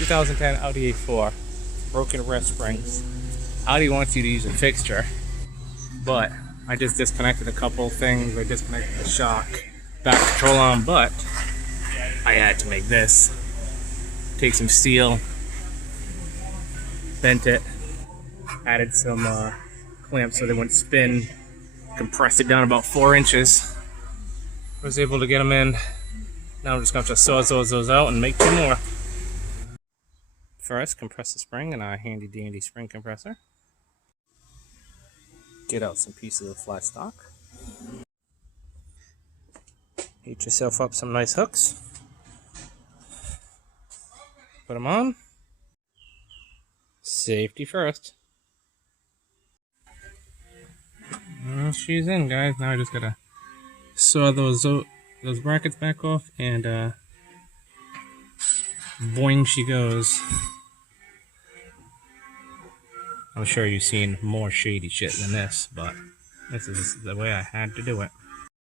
2010 Audi A4, broken rear springs. Audi wants you to use a fixture, but I just disconnected a couple things. I disconnected the shock, back control arm, but I had to make this. Take some steel, bent it, added some clamps so they wouldn't spin, compressed it down about 4 inches. Was able to get them in. Now I'm just going to saw those out and make 2 more. First, compress the spring in a handy dandy spring compressor. Get out some pieces of flat stock. Heat yourself up some nice hooks. Put them on. Safety first. Well, she's in, guys. Now I just gotta saw those brackets back off, and boing she goes. I'm sure you've seen more shady shit than this, but this is the way I had to do it.